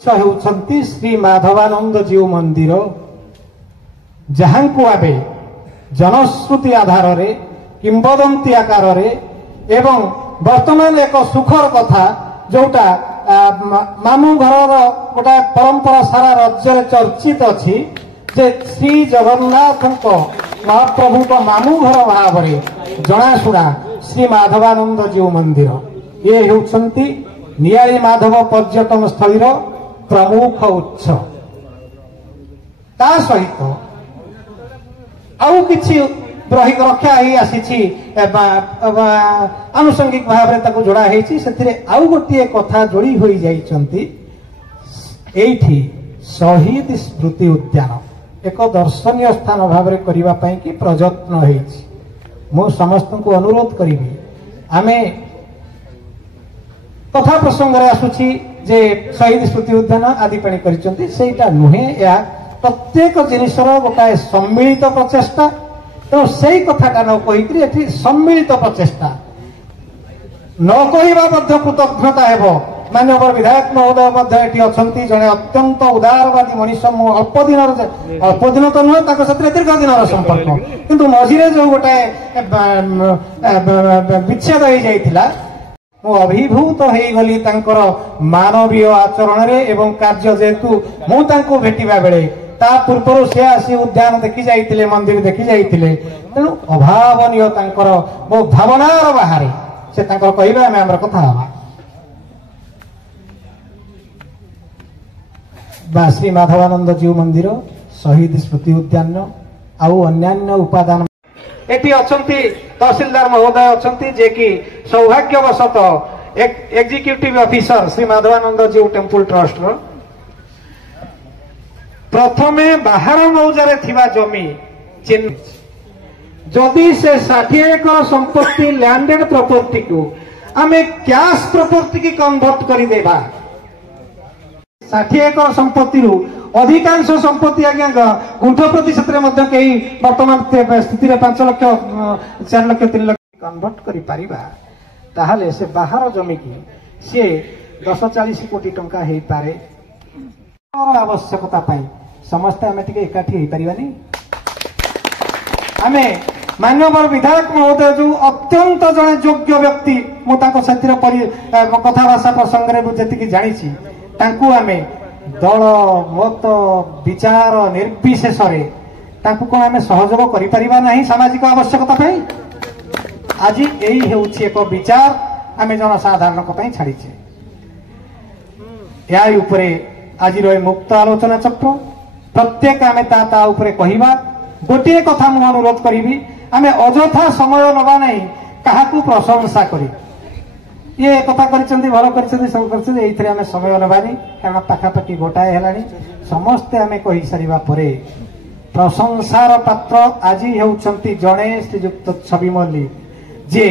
ହେଉଛନ୍ତି ଶ୍ରୀ ମାଧବାନନ୍ଦ जीव मंदिर जहाँ को आबे जनश्रुति आधार रे किंबदंती आकार रे एवं वर्तमान एक सुखर कथा जोटा मामू घर गोटा परंपरा सारा राज्य चर्चित अच्छी जे श्री जगन्नाथ महाप्रभु को मामू घर भाव में जनाशुणा श्री माधवानंद जीव मंदिर ये होउछंती नियाली माधव पर्यटन स्थल प्रमुख उत्स ता सहित आउ किछि रक्षा ही आसी आनुषंगिक भाव में जोड़ा है आउ गोटे कथा जोड़ी हो जाइछंती एठी शहीद स्मृति उद्यान एक दर्शनीय स्थान भाव में करबा पई कि प्रयत्न होइछि मो समस्त को अनुरोध करी आमे कथा प्रसंग आसुची जे शहीद स्मृति उद्यान आदि पाणी करिसंती सेटा नुहे या प्रत्येक जिनिसर गोटाए सम्मिलित प्रचेष्टा तो सही कथाटा न कहीकि एठी सम्मिलित प्रचेष्टा न कहवा मध्य कृतज्ञता हेबो माननीय विधायक महोदय मध्य एठी अछंती जने अत्यंत उदारवादी मनीष मु अल्प दिन तो नुह ताको सत्र दीर्घ दिन संपर्क किंतु मझिरे जो गोटाए विच्छेद हो जाइथिला मु अभिभूत हो गली तांकर मानवीय आचरण रे एवं कार्य जेतु मु तांको भेटिबा बेले ता पूर्व से आसी उद्यान देखी जाइतिले मंदिर देखी जाइतिले तेणु अभावनीय तांकर बहु भावनार बाहर से तांकर कहबा आमे हमर कथा हवा बा श्री माधवानंद जीव मंदिर शहीद स्मृति उद्यान आउ अन्यान्य उपादान एटी अछंती तहसीलदार महोदय अछंती जे कि सौभाग्यवशत एग्जीक्यूटिव ऑफिसर श्री माधवानंद जीव टेम्पल ट्रस्ट रो प्रथमे बाहर मौजारे थिबा जमी जदि से 60 एकर संपत्ति लैंडेड प्रॉपर्टी को आमे कैश प्रॉपर्टी की कन्वर्ट करी देबा 60 एकर संपत्ति रु अधिकांश संपत्ति आज्ञा गुंठ प्रतिशत वर्तमान स्थिति 5 लाख 4 लाख 3 लाख कन्वर्ट करी पारिबा ताहाले से बाहर जमी की से 10-40 कोटी टंका हेई पारे आवश्यकता पाई समस्ते आमे टिके एकाठी हेई परिबानी आमे माननीय विधायक महोदय जो अत्यंत जने योग्य व्यक्ति मु ताको सतिर कथा भाषा प्रसंग रे जति जानी तांकु आमे दल मत विचार निर्विशेष कौन आम सहयोग कर सामाजिक आवश्यकता पाई आज यही होउछि एक विचार आम जनसाधारण छाड़ीचे या उपरे आज मुक्त आलोचना चक्र प्रत्येक आम ता उपरे कहवा गोटे कथा मु अनुरोध करी आम अଯଥା समय नवा नहीं क्या प्रशंसा करी ये कथा करिसेंती भलो करिसेंती सब करिसेंती एइथरे हमें समय नबानी कारण पाखापाखि गोटाए हेलानी समस्ते हमें कहि सारिबा परे प्रशंसार पात्र आजी हेउछंती जणे श्रीयुक्त छवि मल्लिक जे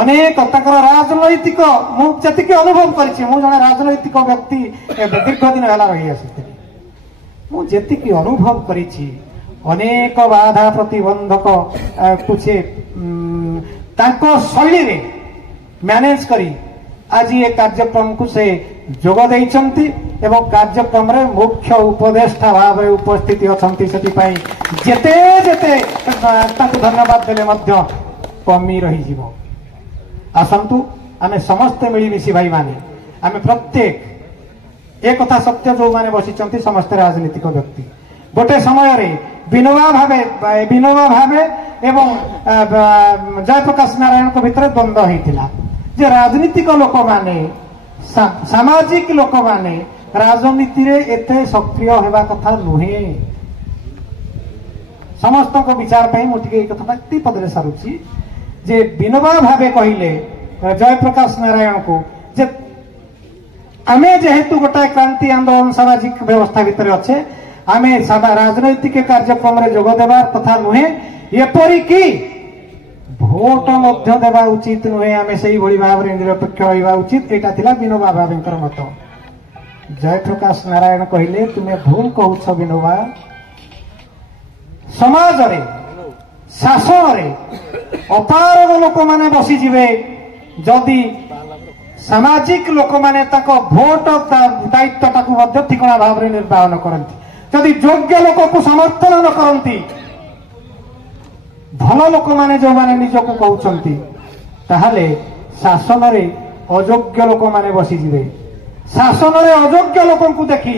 अनेक तकर राजनैतिक मु जतिके अनुभव करिछि मु जणे राजनैतिक व्यक्ति दीर्घ दिन हेला रहि आसी मु जतिके अनुभव करिछि अनेक बाधा प्रतिबंधक कुछ तांको शैली रे मैनेज करी आज ये कार्यक्रम को से जोग देइछंती एवं कार्यक्रम रे मुख्य उपदेष्टा भाव में उपस्थित अछंती सेति पई जेते जेते ताकु धन्यवाद देले मध्य कमी रही जीवो आसंतु आमे समस्त मिली मिसी भाई माने आमे प्रत्येक एक कथा सत्य जो माने बसिचंती समस्त राजनीतिक व्यक्ति गोटे समय रे विनोबा भावे एवं जयप्रकाश नारायण को भितर द्वंद्व होइतिला जे राजनीतिक लोक माने सामाजिक लोक माने राजनीति रे एते सक्रिय हेबा कथा नुहे समस्त को विचार पई मोटिके कथा ती पदरे सारुची जे विनोबा भावे कहिले जयप्रकाश नारायण को जे आमे जेहेतु गोटा क्रांति आंदोलन सामाजिक व्यवस्था भितर अच्छे आमे राजनैतिक कार्यक्रम रे जोग देबार कथा नुहे एपरि की भोट मध्य देवा उचित नुहे आमे सही भली भाव रे निरपेक्ष रहिबा उचित एटा थिला विनोबा भावेंकर मत जयप्रकाश नारायण कहिले तुमे भूल कहउछ विनोबा समाज रे शासन रे अपार लोक माने बसी जिवे जदी सामाजिक लोक माने भोट दायित्व ठिकणा भाव में निर्वाहन करती जदि योग्य लोक को समर्थन न करती भल लोक माने जो माने निजक कहते ताहले शासन रे अयोग्य लोक माने बसीजे शासन रे अयोग्य लोक को देखी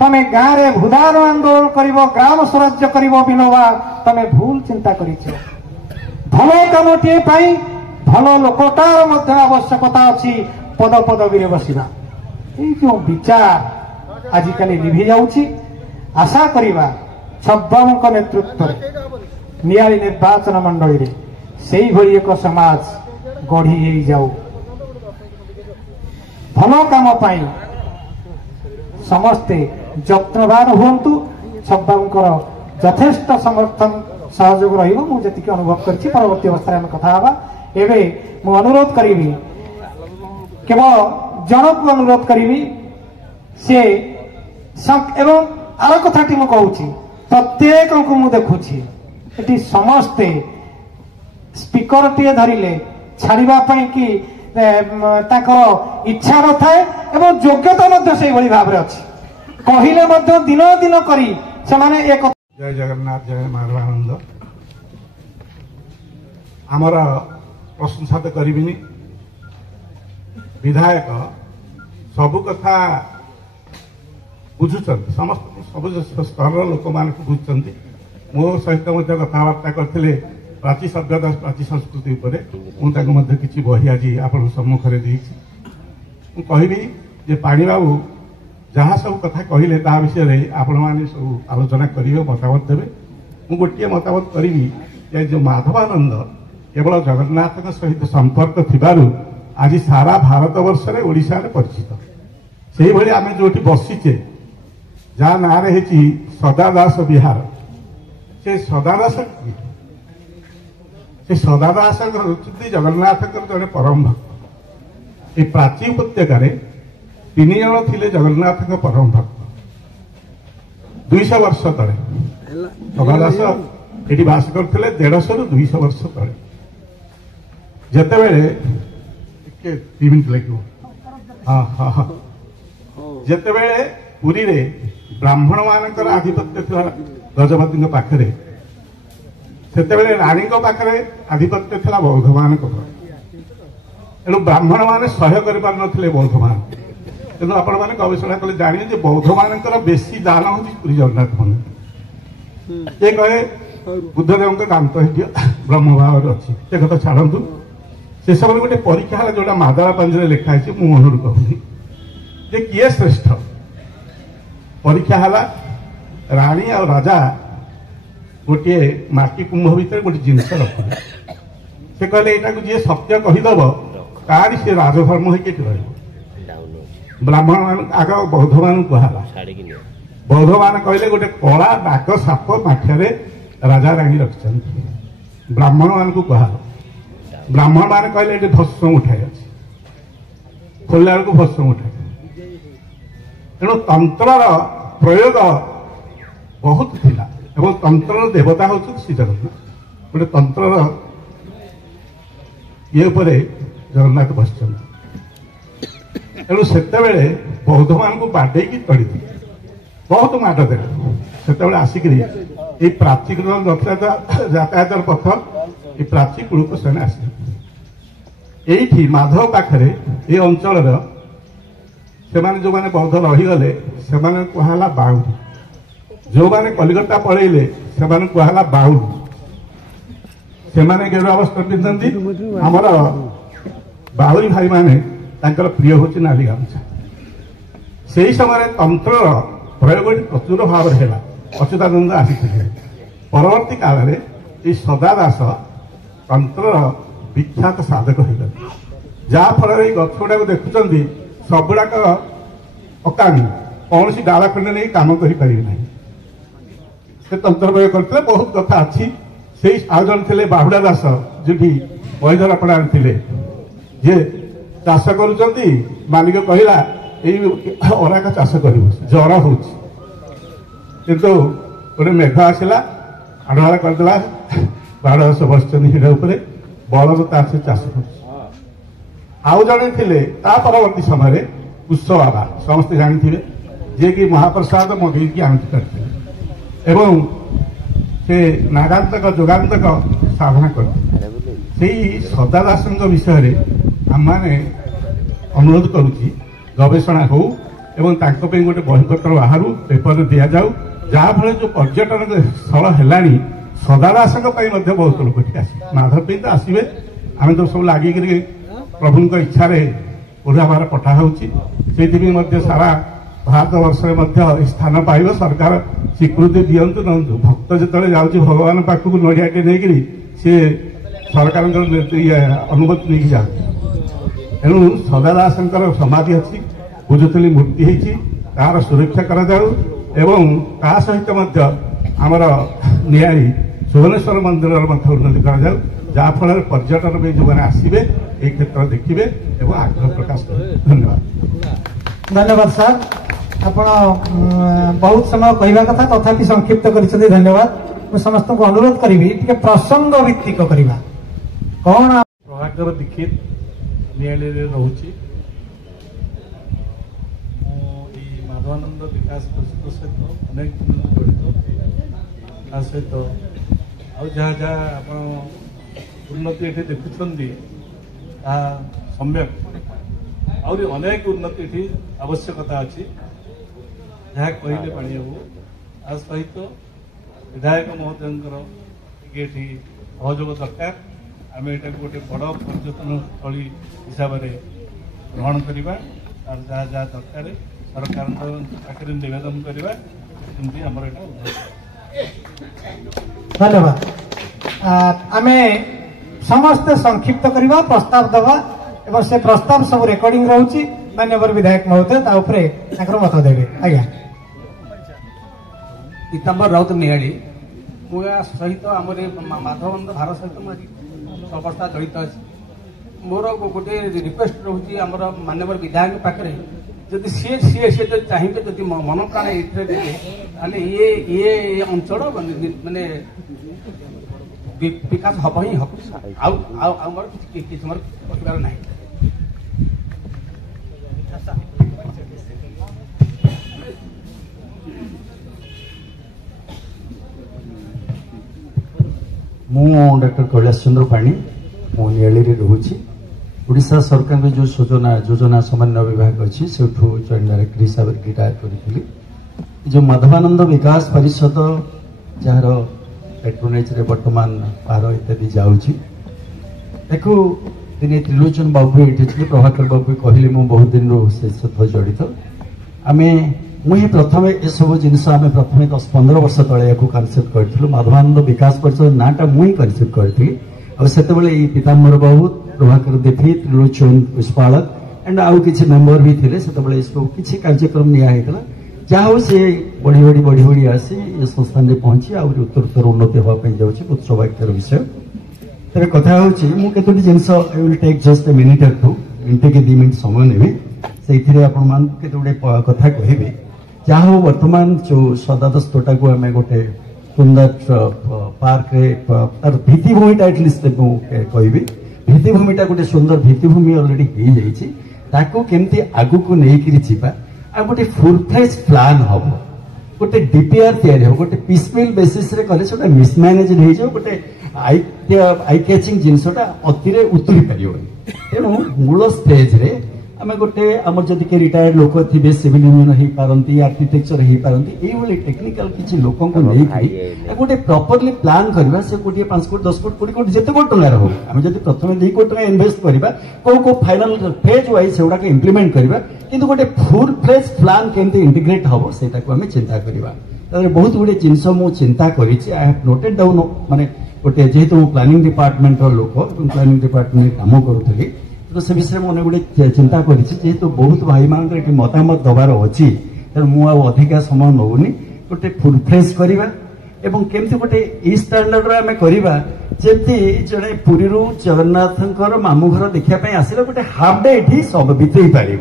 तमे गाँव रे भूदान आंदोलन कर ग्राम स्वराज्य कर विनोबा तमे भूल चिंता कर भल कामटे भल लोकटार मध्य आवश्यकता अच्छी पद पदवी बसवा जो विचार आजिकल लिभि जाऊँगी आशा करिबा छब्बाबू नेतृत्व नियाली निर्वाचन मंडली से भली एक समाज गढ़ी जाऊ भल काम पाई समस्ते यत्नवान हुंतु छब्बाबूर यथेष्ट समर्थन सहयोग रही अनुभव कर परवर्ती अवस्था कथा हवा एवं मु अनुरोध करी केवल जनक अनुरोध करी से एवं आर कथाटी मु कहूँ प्रत्येक को मु देखुची एटी समस्ते स्पीकर टे धरिले छाड़ापी कि इच्छा न थाए एवं योग्यता से भाव में अच्छी कहले दिन दिन करी से एक जय जगन्नाथ जय माधवानंद आमर प्रशंसा तो करी विधायक सबु कथा बुझुंट समस्त सब स्तर लोक मान बुझुंट मो सहित कथबार्ता करते प्राची सभ्यता प्राची संस्कृति मुझे किसी बही आज आप सम्मुख कहि पाणी बाबू जहाँ सब कथा कहले ता विषय आपण मैंने सब आलोचना करेंगे मतामत देवे मु गोटे मतामत करी जो माधवानंद केवल जगन्नाथ सहित संपर्क थिबारु आज सारा भारत वर्ष में ओडिशा रे परिचित से भली आमे जोटी बसीचे जहाँ ना रही सदादास विहार से सदादास से सदादास होती जगन्नाथ जड़े परम भक्त ये प्राची उपत्यकार 3 जन थिले जगन्नाथ परम भक्त 200 वर्ष तले सदादास ये बास करते 150 रु 200 वर्ष तले जिते बड़े 2 मिनट लगे हाँ हाँ हाँ जिते बड़े पुरी रे ब्राह्मण मानकर आधिपत्य था गजपति पाखरे से राणी पाखरे आधिपत्य था बौद्ध मान तेणु ब्राह्मण मान सह्य कर बौद्ध मान तेणु आपण मैंने गवेषणा कले जानिए बौद्ध मानकर बेसी दान हूँ पुरी जगन्नाथ मंदिर ये कहे बुद्धदेव दांत ब्रह्म भाव अच्छी से कथा छाड़ू से सब गोटे परीक्षा है जोटा मादला पांजरे लिखाई मु मनरू कहूनी जे किए श्रेष्ठ परीक्षा है राणी और राजा गोटे माटी कुंभ भितर गोटे जिनस रखिले से कहले यहाँ जी सत्य कहीदेव तारी से राजधर्म होकर ब्राह्मण मान आग बौद्ध मान कहला बौद्ध मान कहले गोटे कला नाक साप माठिया राजा राणी रखिंट ब्राह्मण मान को कहला ब्राह्मण मान कहले ये भस्म उठाई अच्छी खोलने बेलू भस्म उठाई तेणु तंत्र प्रयोग बहुत थिला एवं तंत्र देवता हूँ श्री जगन्नाथ गोटे तंत्र ये जगन्नाथ बस तेणु से बौद्ध मान को बाडे की तड़ी बहुत माड़ दे से आसिक प्राची यातायात पथ ये प्राची कूल को से आसी माधव पाखे ये अंचल से जो मैंने बौद्ध रहीगले से कहला बाउरी जो मैंने कलिकता पलैले से कहला बाउल से गेरुआ वस्त्र पिंधती आमर बाहुरी भाई माने प्रिय हूँ नाली गामछा से समय तंत्र प्रयोग प्रचुर भाव में है अच्युतानंद आसी परवर्ती काल में ये सदादास तंत्र विख्यात साधक हो गए जहाँ फल गछ गुड़ा देखुं सबुड़ाक अकामी कौन सी डाला खंडे नहीं कम करें से तंत्र प्रयोग करते बहुत कथा अच्छी से आउ जन थे बाहुड़ा दास जो वैधर अपना थे जे चाष कर मालिक कहला अराका चाष कर जर हो किंतु गोटे मेघ आसला आढ़ करदेला बाहुड़ा दास बस बलद तार से चाष कर आउ जड़े थे परवर्ती समय कुश बाबा समस्ते जानी जे कि महाप्रसाद मगेकी आनते एवं से नागांतक जोगांतक साधना करते सदा दास विषय आम मैंने अनुरोध करुच्ची गवेषणा हो एवं गोटे बहिपत्र बाहर पेपर दि जाऊ जहाँफल जो पर्यटन स्थल है सदा दास बहुत लोक आस माधव तो आसवे आम तो सब लगिक प्रभु इच्छा ओढ़ा भार पठा होती सारा भारत वर्ष में स्थान पाइब सरकार स्वीकृति दिंतु नंतु भक्त जो जाऊँगी भगवान पाखक नड़ियाटे नहीं सी सरकार अनुमति नहीं जाती तेणु सदा दास समाधि अच्छी भुजतली मूर्ति होती तार सुरक्षा कराऊ एवं ता सहित आमर नियारी सुवनेश्वर मंदिर उन्नति कराऊ जहाँफल पर्यटन भी जो मैंने आसवे ये क्षेत्र देखिए एवं आग्रह प्रकाश करें। धन्यवाद। धन्यवाद सर आपण बहुत समय कहवा कथा तथापि संक्षिप्त कर धन्यवाद। समस्त को अनुरोध करी प्रसंग भित्तिक करवा कौन प्रभाकर दीक्षित नियाली रोचे माधवानंद विकास परिषद सहित अनेक जड़ित सहित आ जहाँ आप उन्नति ये देखुं सम्यक आहरी अनेक उन्नति ये आवश्यकता अच्छी जहाँ कहले पानी बाबू आ सहित विधायक महोदय ये सहयोग दरकार आम यहाँ गोटे बड़ पर्यटन स्थली हिसाब से ग्रहण करवा और जहाँ जहाँ दरकार सरकार पाखे निवेदन करवा आमर यहाँ धन्यवाद। आम समस्ते संक्षिप्त करवा प्रस्ताव दवा एवं से प्रस्ताव सब रेकर्डिंग रोचे माननीय विधायक महोदय मत देवे आज्ञा। पीताम्बर राउत नियाड़ी मुझे सहित आम माधवानंद भारत सहित अवस्था जड़ित अच्छी मोर गोटे रिक्वेस्ट रोचे आम माननीय विधायक पाखे जदि सी चाहिए जदि मन प्राण ये ये अंचल माने विकास हम ही हम कहबार ना मु डॉक्टर कैलाश चंद्र पाणी मु नियाली रोचे ओडिशा सरकार जो योजना समन्वय विभाग अच्छी से जॉइंट डायरेक्टर हिसाब से रिटायर करी जो माधवानंद विकास परिषद जार पेट्रोनेज रे वर्तमान पार इत्यादि जाऊँगी देखो दिने त्रिलोचन बाबू ये प्रभाकर बाबू कहले मु बहुत दिन सहित जड़ित आम मुझे प्रथम ये सब जिनस आम प्रथम 10-15 वर्ष तले कनसेप्ट करूँ माधवानंद विकास परिषद नाटा मुझे कनसेप्ट करी से पीताम्बर बाबू प्रभाकर देवी त्रिलोचन पुष्पालक एंड आउ किसी मेंबर भी थे से किसी कार्यक्रम निया जहाँ से बढ़ी बढ़ी बढ़ी बढ़ी आसी ये संस्थान में पहुंची आ उत्तर उन्नति हाँपाई जाऊँगी बहुत सौभाग्यर विषय तेरे कथा होती जिनस I will take just a minute और टू मिनटे के 2 मिनट समय नेबी से आपते कथा कहे जहाँ हो वर्तमान जो सदादस तोटा को आम गोटे सुंदर पार्क तार भित्तिभूमिटा एटलिस्ट कहि भित्तिभूमिटा गोटे सुंदर भित्तिभूमि अलरेडी हो केमती आगु को लेकिन जीवा आ गोटे फुल फ्लेज प्लान हम गोटे डीपीआर तैयारी हो गोटे पीसफुल बेसिस रे कले सेटा मिसमैनेज हो जाओ गोटे आई कैचिंग जिनसटा अतिरे उतरी पारियो तेणु मूल स्टेज रे आम गोटे आम जदि के रिटायर्ड लोक थे सिविल इंजीनियर हो पारती आर्किटेक्चर हो पारती ये टेक्निकल किसी लोक गोटे प्रॉपर्ली प्लान करवा से कोटी 5 कोटी 10 कोटी 20 कोटी जिते कोटी टंकार हो आम जब प्रथम 2 कोटी टका इन्वेस्ट करवा को फाइनल फेज वाइज से गुड़ाक इम्प्लीमेंट करवा किंतु गोटे फुल फ्लेज प्लान केमती इंटीग्रेट हम से चिंता करवा बहुत गुड़े जिनस मु चिंता करी आई हैव नोटेड डाउन माने गोटे जेहेतु प्लानिंग डिपार्टमेंट लोक प्लानिंग डिपार्टमेंट काम करूली तो से विषय में गोटे चिंता करेतु बहुत भाई मान मतामत दबार अच्छी तेणु मुझे अधिका समय नौनी गोटे फुल फ्लेज करवा एवं केमती गोटे ई स्टैंडर्ड आम करवा जमी जड़े पुरी जगन्नाथ मामू घर देखापी आसला गोटे हाफ डे ये सब बीतई पार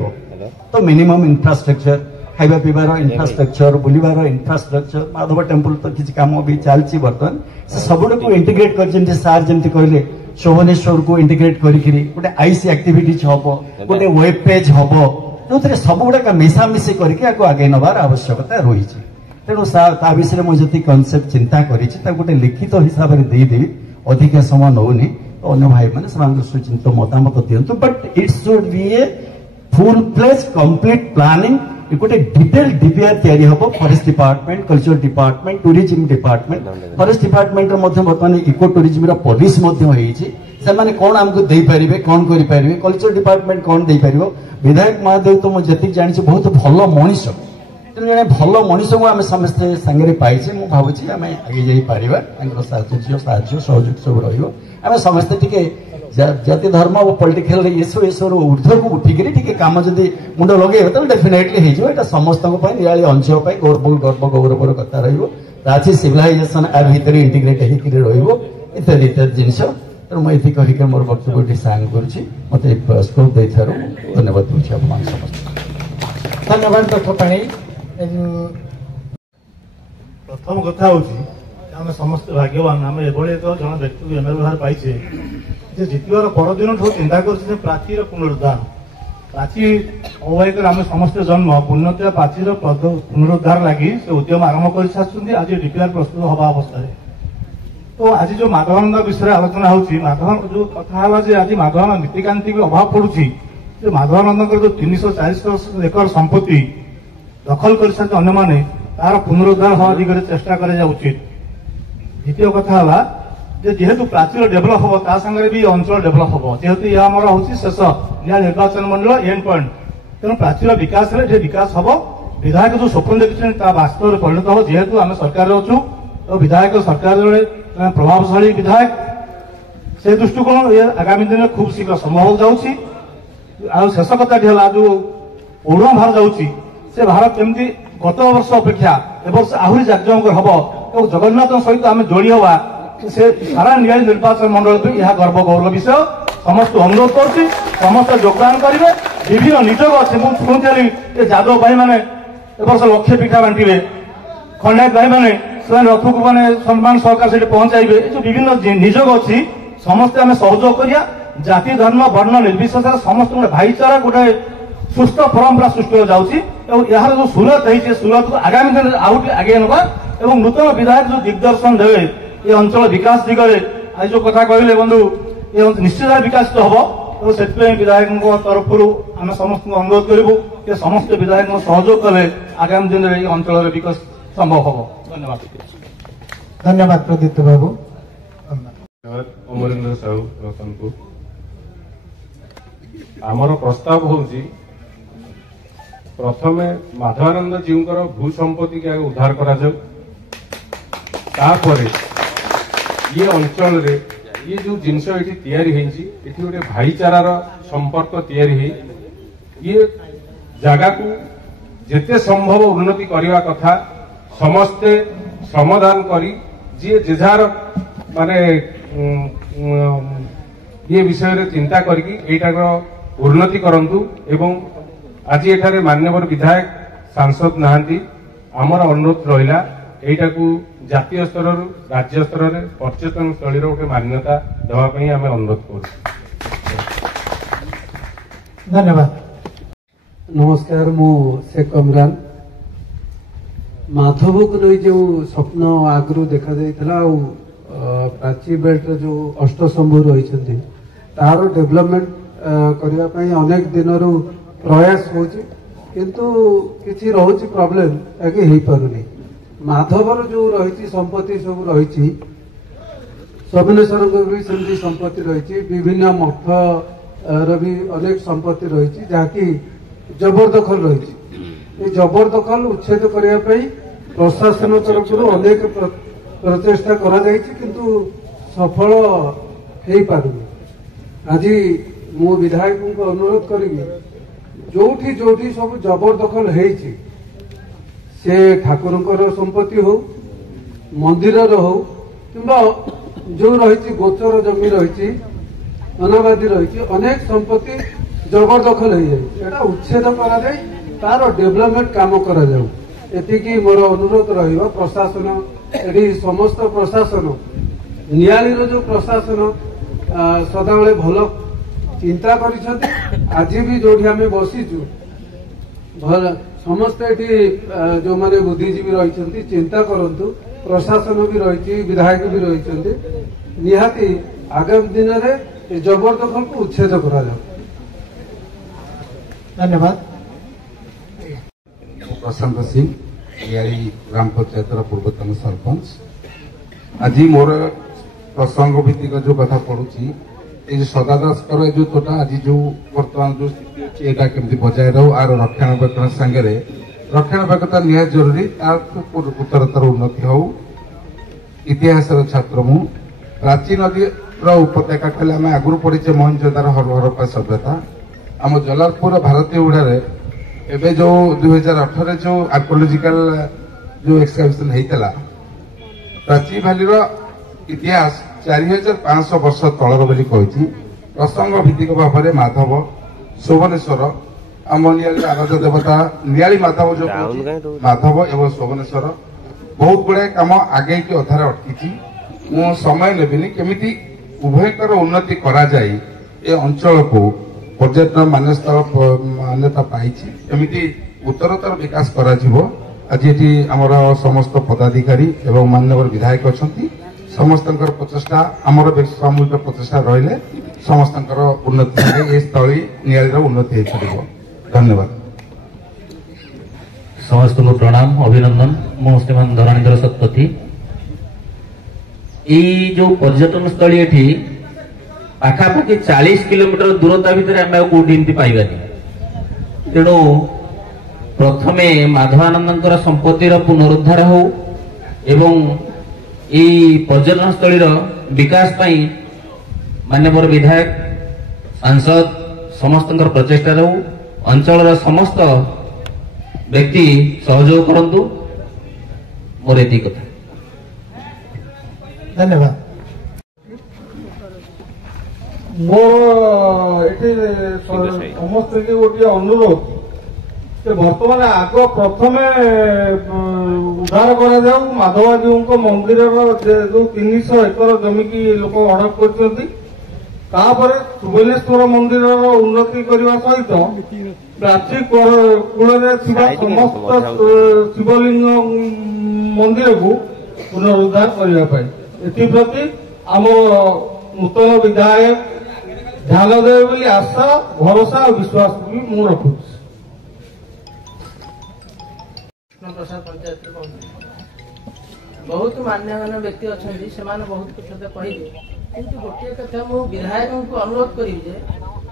तो मिनिमम इंफ्रास्ट्रक्चर खाଇବା ପିଇବାର ଇନଫ୍ରାଷ୍ଟ୍ରକ୍ଚର ବୁଲିବାର ଇନଫ୍ରାଷ୍ଟ୍ରକ୍ଚର ମାଧବ ଟେମ୍ପଲ ତ କିଛି କାମ ବି ଚାଲିଛି ବର୍ତ୍ତମାନ ସେ ସବୁକୁ ଇଣ୍ଟିଗ୍ରେଟ୍ କରିଛନ୍ତି ସାର୍ ଯେମିତି କହିଲେ शोभनेश्वर को इंटीग्रेट करी गोटे आईसी एक्टिविटीज हम गोटे वेब पेज हम जो सब गुड़ाक मिशामिशी करके आगे नबार आवश्यकता रही तेणु ता विषय मुझे कनसेप्ट चिंता कर गोटे लिखित हिसाब से देदेवी अधिक समय नौनी तो अन्य भाई मैंने सुचिंत मतामत दिंतु but it should be a full fledged complete planning गोटे डिटेल डीपीआर तैयारी हम forest department culture department tourism department forest department बर्तमान इको टूरिज्म पॉलिसी से कौन आमको दे पारे कौन करें कल्चर डिपार्टमेंट कौन दे पार विधायक महादेव तो मुझे जानी बहुत भल मनीष तेनाली भल मनीष को आम समस्ते सांगे पाइचे मुझे भावुँ आम आगे जापर सहयोग सब रहा समस्ते टी जाति धर्म और पॉलिटिकल एसर ऊर्ध्व को उठिकी कम जब मुंड लगे तो डेफिनेटली हो समस्त निराली अंचल गर्व गौरवर कथा रही सिविलाइजेशन आर भर इंटीग्रेट इत्यादि इत्यादि जिनस तेणु मुझे कहीकि मोर वक्तव्य सांग कर मत स्कोप दे धन्यवाद दूसरी आप समस्त धन्यवाद डॉक्टर पाणी प्रथम कथा होमें समस्त भाग्यवान आम एभली एक जन व्यक्ति एमएलए बाहर पाइचे जितबार परदिन चिंता कर प्राचीर पुनरुद्धार प्राची अवैक आम समस्ते जन्म पुण्यता प्राचीर पुनरुद्धार लगी से उद्यम आरंभ कर सारी आज डीपीआर प्रस्तुत हवा अवस्था तो आज जो माधवानंद विषय आलोचना होधवान जो कथा है आज माधवानंद नीतिकांति भी अभाव पड़ुची माधवानंद जो 300-400 एकड़ संपत्ति दखल कर अन्य माने तार पुनरुद्धार हवा दिगरे चेष्टा करा उचित द्वितीय कथा है जेहेतु प्राचीर डेभलप हम तांगे भी अंचल डेभलप हम जेहेतु यह आम हूँ शेष या निर्वाचन मंडल एंड पॉइंट तेणु प्राचीर विकास विकास हम विधायक जो स्वप्न देखते वास्तव में परिणत हो जेहेतु आम सरकार अच्छु तो विधायक सरकार प्रभावशाली विधायक से दृष्टिकोण ये आगामी दिन में खूब शीघ्र संभव जाऊँगी शेष कथा जो ओढ़ुआ भार जा भारत केमती गत वर्ष अपेक्षा एवर्ष आहरी जाकजमक हम और जगन्नाथ सहित आम जोड़ी हवा से सारा निराली निर्वाचन मंडल यह गर्व गौरव विषय समस्त अनुरोध कर समस्त योगदान करेंगे विभिन्न निजोग अच्छे मुझे शुणी जादव भाई मैंने वर्ष लक्षे पिठा बांटे खंडायत भाई मैंने रथ को मैंने सम्मान सहकार से पहुंचाइबे जो विभिन्न निजोग अच्छी समस्ते आम सहयोग करिया जाति धर्म वर्ण निर्विशेष समस्त गोटे भाईचारा गोटे सुस्थ परंपरा सृष्टि हो जाऊँगी यार जो सुरत है सुरत को आगामी दिन आउट आगे नवा नूतन विधायक जो दिग्दर्शन देवे ये अंचल विकास दिगरे आज जो कथा कहले बंधु ये निश्चित विकासित हम से विधायक तरफ आम समस्त अनुरोध करूँ कि समस्त विधायक सहयोग कले आगामी दिन में अंचल विकास संभव हम धन्यवाद धन्यवाद प्रदीप्त बाबू अमरेन्द्र साहू रतनपुर आमर प्रस्ताव हूँ प्रथमे माधवानंद जी भू संपत्ति के उद्धार करा ये अंचल रे ये जो जिनस ये गोटे भाईचारार संपर्क ये जगह को जेते संभव उन्नति करने कथा समस्ते समाधान करी जी जेजार माने ये विषय चिंता करके उन्नति करंतु एवं आज एठारे मान्यवर विधायक सांसद नहांती आमर अनुरोध रहिला एटा को जातीय स्तर राज्य स्तर में पर्यटन स्थली गोटे मान्यता देवाई आम अनुरोध कर धन्यवाद नमस्कार मु शेख कमरान माधव को नहीं जो स्वप्न आगु देखा जाइथिला प्राची बेल्ट जो अष्टशंभु रही तार डेवलपमेंट करने अनेक दिन प्रयास होची किंतु किसी रोची प्रॉब्लम ताकि हो पारुनी माधवर जो रही संपत्ति सब रही सबिनेश्वर भी सेमती संपत्ति रही विभिन्न मठ भी अनेक संपत्ति रही जहाँकि जबरदखल रही जबरदखल उच्छेद करने प्रशासन तरफ अनेक प्रचेषा किंतु सफल हो पारुनी आज मु विधायक को अनुरोध करी जोठी जोठी सब जबरदखल होती से ठाकुर संपत्ति हो मंदिर हो कि जो रही गोचर जमी रही अनाबादी रही अनेक संपत्ति जबरदखल हो जाए उच्छेद कर तार डेवलपमेंट काम करी मोर अनुरोध रहा प्रशासन ये समस्त प्रशासन नियाली जो प्रशासन ସଦାବେଳେ ଭଲ ଚିନ୍ତା କରିଛନ୍ତି। ଆଜି ବି ଯୋଉଠି ଆମେ ବସିଛୁ ଭଲ ସମସ୍ତେ ଏଠି ଯୋଉମାନେ ବୁଦ୍ଧିଜୀବୀ ରହିଛନ୍ତି ଚିନ୍ତା କରନ୍ତୁ, ପ୍ରଶାସନ ବି ରହିଛି, ବିଧାୟକ ବି ରହିଛନ୍ତି। ନିହାତି ଆଗାମୀ ଦିନରେ ଜବରଦଖଲକୁ ଉଚ୍ଛେଦ କରାଯାଉ। ଧନ୍ୟବାଦ। प्रशांत सिंह यारी ग्राम पंचायत पूर्वतन सरपंच। आज मोर प्रसंग भित्तिक जो कथा पड़ुची ये सदा दास जो तोटा आज जो बर्तमान जो स्थिति अच्छी यहाँ केमती बजाय रो आर रक्षणाबेक्षण सांगे रक्षणाबेक्षता निहाय जरूरी उत्तरोत्तर उन्नति हो। इतिहास छात्र मु प्राचीन नदी उपत्यका कहले आम आगु पढ़ीचे मोहनजोदार हरप्पा सभ्यता आम जलालपुर भारतीय उड़ारे एबे जो 2018 जो आर्कोलॉजिकल जो एक्सकैवेशन होता प्राची भैलीर इतिहास 4500 वर्ष तलर बोली कही। प्रसंग भित्तिक भाव में माधव शोभनेश्वर आम नियाली आराध्य देवता नियाली माधव जो माधव एवं शोभनेश्वर बहुत गुड़ाए कम आगे की अधार अटकी। मु समय नेबिनी केमिति उभयकर उन्नति करा जाए ए अंचल को पर्यटन मान्यता पाई एमती उत्तरोत्तर विकास करा जिवो। आज ये आमर समस्त पदाधिकारी एवं मान्यवर विधायक अच्छा समस्त प्रचेषा आमर सामूहिक प्रचेषा रही समस्त उन्नति ये स्थली नियाली उन्नति हो पार। धन्यवाद। समस्त को प्रणाम अभिनंदन। मो श्रीमान धरणीधर शतपथी जो पर्यटन स्थली एठी पाखापाखि 40 किलोमीटर दूरता भितर आम कौटी पाइबानी। तेणु प्रथमे माधवानंद संपत्तिर पुनरुद्धार हो एवं ये पर्यटन स्थलीर विकास पाई मान्यवर विधायक सांसद समस्त प्रचेषा रहू अंचल समस्त व्यक्ति सहयोग करंतु। मोर एति कथा। धन्यवाद। मोर ये समस्त गोटे अनुरोध बर्तमान आग प्रथम उद्धार करा माधवाजी मंदिर जो 300 एकर जमी की लोक हड़प कर सुबनेश्वर मंदिर उन्नति करने सहित प्राची कूल समस्त शिवलिंग मंदिर को पुनरुद्धार करने एप्रति आम नूतन विधायक ध्यान देवे बोली आशा भरोसा और विश्वास भी मु रखु। प्रसाद पंचायत बहुत मान्यमान व्यक्ति अच्छा से बहुत कुछ कहे किंतु गोटे कथा मु विधायक को अनुरोध करी जे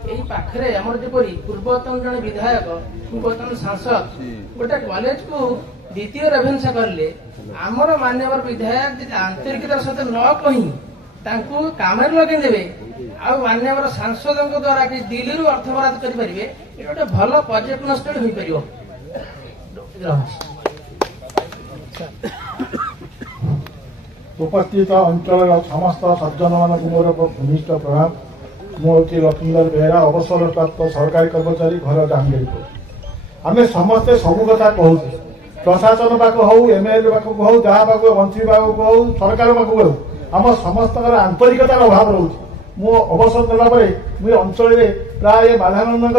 यही पाखरे आमर जपरी पूर्वतन जड़े विधायक पूर्वतन सांसद गोटे कॉलेज को द्वितीय रेभेन्सा करले आमर मान्यवर विधायक आंतरिकतार सहित न कही काम लगे आ मान्यवर सांसद द्वारा कि दिल्ली अर्थ बराद करेंगे गोटे भल पर्यटन स्थली हो पार। उपस्थित अंचल समस्त सज्जन मानक मोर घनिष्ठ प्रणाम। मुझे लक्ष्मीधर बेहरा अवसरप्राप्त सरकारी कर्मचारी घर जहांगीरपुर। आम समस्ते सबू कथा कहूँ प्रशासन पाख हो एमएलए पाख हो जहाँ पाख मंत्री पाख हो सरकार पाख हो आम समस्त आंतरिकतार अभाव रोचे। मु अवसर देला मुझे अंचल प्राय माधानंद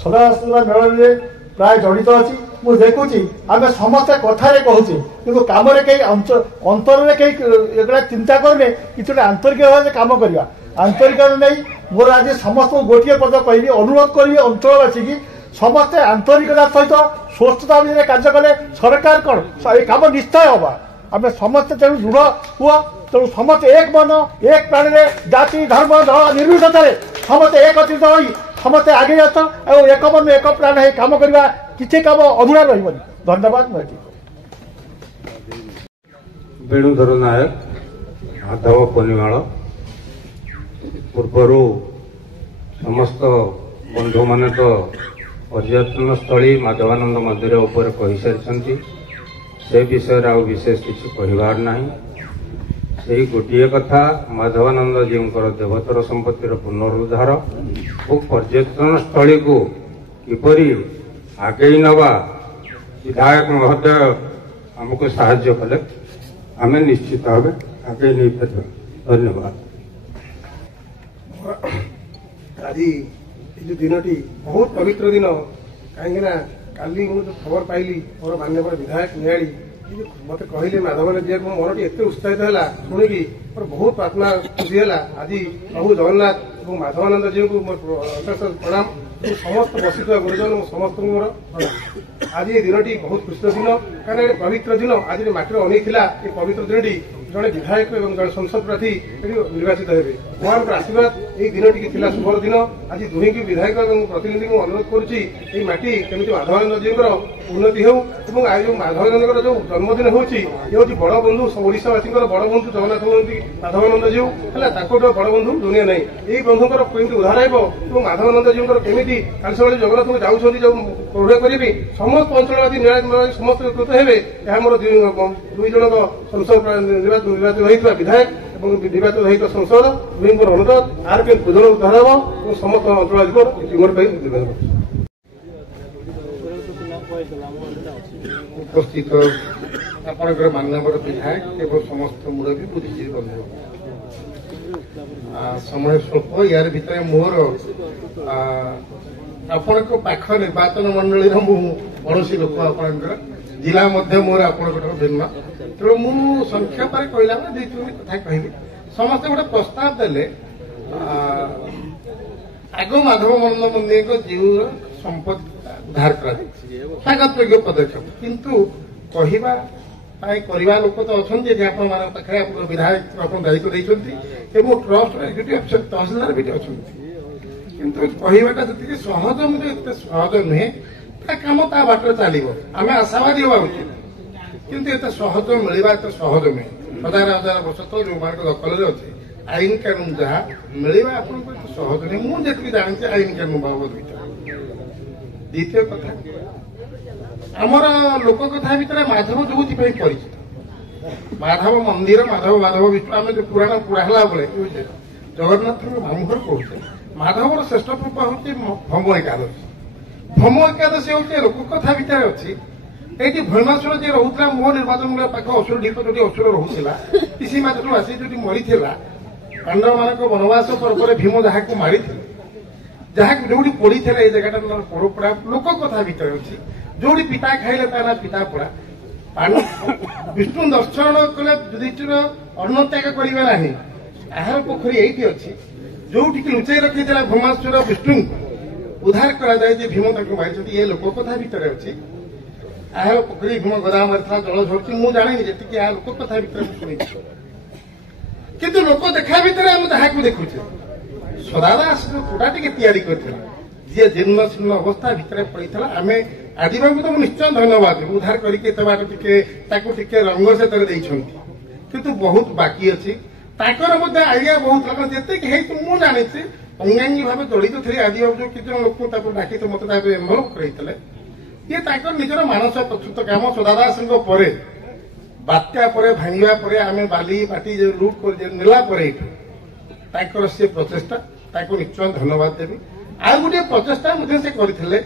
सदाशिव मेलन में प्राय जड़ित अच्छी मु देखुची आम समस्ते कथार कहूचे कि कम कई अंतर में कई एगुड़ा चिंता करने कि आंतरिक भाव कम करवा आंतरिक नहीं मोर आज समस्त गोटे पद कह अनुरोध करी अंचलवासी की समस्ते आंतरिकता सहित स्वस्थता कार्य कले सरकार कौन कम निश्चय हवा आम समस्ते तेणु दृढ़ हुआ तेणु समस्ते एक मन एक प्राण जाति धर्म दल निर्विशेष समस्ते एक अतीत हो समस्ते आगे आस एक मन एक प्राण है कम करवा किसी कम अधूरा रही। धन्यवाद। वेणुधर नायक माधव पनिमाल पूर्वर समस्त बंधु मान तो पर्यटन स्थली माधवानंद मंदिर उपर कही सारी से विषय आउ विशेष किसी कहबार ना से गोटे कथा माधवानंद जी देवतर संपत्तिर पुनरुद्धार और पर्यटन स्थली को किपरि आगे नवा विधायक महोदय आमको साहाय्य कले आम निश्चित भाव आगे नहीं पार। धन्यवाद। आज ये दिनटी बहुत पवित्र दिन कहीं काली मुझे खबर पाइली मोर मान्यवर विधायक नियाड़ी मत कहले माधवन जी को मन एत उत्साहित है शुणिकी मोर बहुत आत्मा खुशी है आज प्रभु जगन्नाथ और माधवानंद जी को मोर अशेष प्रणाम समस्त बसिथ गुरुजन समस्त मोर प्रणाम। आज ये दिनटी बहुत खुशी दिन कारण पवित्र दिन आज माटी अनेक ये पवित्र दिनटी जड़े विधायक और जड़े संसद प्रार्थी निर्वाचित हे भगवान आशीर्वाद ये दिनटी शुभ दिन आज दुही की विधायक और प्रतिनिधि को अनुरोध करुच्ची माटी केमी माधवानंद जी उन्नति हो आज जो माधवानंद जो जन्मदिन होची बड़ बंधु ओडावासी बड़ बंधु जगन्नाथ माधवानंद जी है बड़ बंधु दुनिया नहीं यही बंधुकर केमी उद्धार हो माधवानंद जी केमी काली सब जगन्नाथ को जाऊँच जो प्रभु करी समस्त अंचलवादी न्याय समस्त कृत हे यह मोर दुई जन संसद निर्वाचित होता विधायक और निर्वाचित होता संसद दुई अनुरोध आर के पूजन उद्धार हो और समस्त अंचलवादी निवेदन उपस्थित आपंकर मान्यवर विधायक एवं समस्त मुरबी बुद्धिजीवी बंधु समय स्वल्प यार भितर मोर आपण पाख निर्वाचन मंडली पड़ोशी लोक आपंकर जिला मोर आप भिन्न तेणु मु संक्षेप कहला दुई तीन कथा कहली समस्ते गोटे प्रस्ताव देले आग माधव मंदिर जीव संपत्ति उद्धार कर स्वागत योग्य पदक्षेप किंतु कहवा करवा लोक तो अच्छा पाखे विधायक आप दायित्व देते ट्रस्ट एक्जिक्यूटिव अफिसर तहसीलदार भी अच्छा किंतु कहवाटा जी सहज एत सहज नुहे कम ता बाट चलो आम आशावादी हवा उचित किंतु एत सहज मिलवा एत सहज नुहे हजार हजार वर्ष तो जो मान दखल अच्छे आईन कानून जहाँ मिलवा आप सहज नुहे मुझे जानी आईन कानून बाबद द्वितीय कथा आमर लोक कथा भितर माधव जो परिचित माधव मंदिर माधव माधव विष्णु आम जो पुराण पुराला बेले जगन्नाथ मामूघर कहते माधवर श्रेष्ठ रूप हूँ भम एकादशी भम एकादशी हूँ लोक कथा भितर अच्छी ये भैमासुर जी रोला मो निर्वाचन पाख असुर ढीप जो असुर रोला पिसी मात्र आसी जो मरी पांडव मान वनवास पर्व भीम जहाँ को मारी जहाँ जो पड़ी थे ये जगह पड़ोपड़ा लोक कथा भितर अच्छी जो पिता खाइले ता पिता पड़ा विष्णु दर्शन कले युधिष्ठिर अन्न त्याग करेंगे ना आहार पोखरी यही अच्छी जो लुचाई रखी भ्रमासुर विष्णु उद्धार कराए भीम मारी ये लोक कथा भितर अच्छी आहार पोखरी भीम गदा मारी जल झरुची मुझे जानी जी आ लोक कथा भितर शुणी किंतु लोक देखा भितर आम जहाँ को देखुचे सदादास जो थोड़ा टी जी जीर्ण शीर्ण अवस्था भितर पड़ा आम आदिबाबू तो निश्चय धन्यवाद उद्धार करके रंग से किंतु बहुत बाकी अच्छी ताकर आइडिया बहुत लोग मुझे जानी अंगांगी भाव जड़ित थे आदिबाबू जो किसी लोक डाकी मत एनभलप कर ये निजर मानस प्रस्तुत काम सदादास बात्या भांगा आम बाली बाटी लुट कर नेला से प्रचेषा निश्चय धन्यवाद देवी आउ गोटे प्रचेषा से करते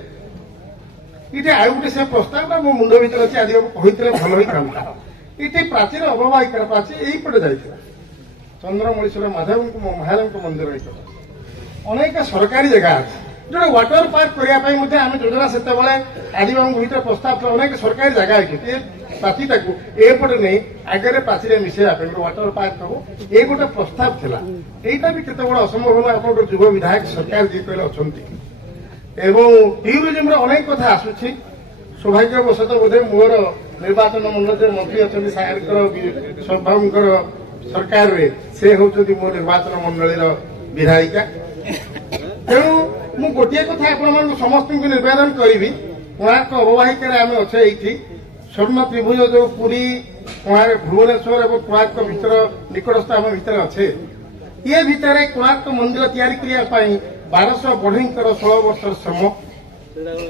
ये आउ गोटे से प्रस्ताव मो मुंड भर अच्छे आदिबाबू कहते भल ही काम ये प्राचीर अववाहिका प्राची यहीपटे जाता चंद्रमणीश्वर माधव महादेव मंदिर अनेक सरकारी जगह अच्छे जो वाटर पार्क करने आम योजना से आदिबाबू भर प्रस्ताव अनेक सरकारी जगह अच्छे प्राचीटा को एपटे नहीं आगे प्राचीर मिसेवा वाटर पार्क हो ये गोटे प्रस्ताव था यहाँ भी केत बड़ा असंभव आप युव विधायक सरकार जी कहले अच्छा एवं टूरिज्म अनेक कथा आसूची सौभाग्यवशत बोधे मोर निर्वाचन मंडल मंत्री अच्छा सागर सौभाग्यकर सरकार से होती मो निर्वाचन मंडल विधायिका तेणु मु गोटे कथा आप समस्त निवेदन करी कोणार्क अववाहिका आम अच्छे ये स्वर्ण त्रिभुज जो पुरी भुवनेश्वर और कोणार्क भीतर निकटस्थ आम भीतर अच्छे ये भितर कोणार्क मंदिर तैयारी करने 1200 बढ़ईकर 16 वर्ष श्रम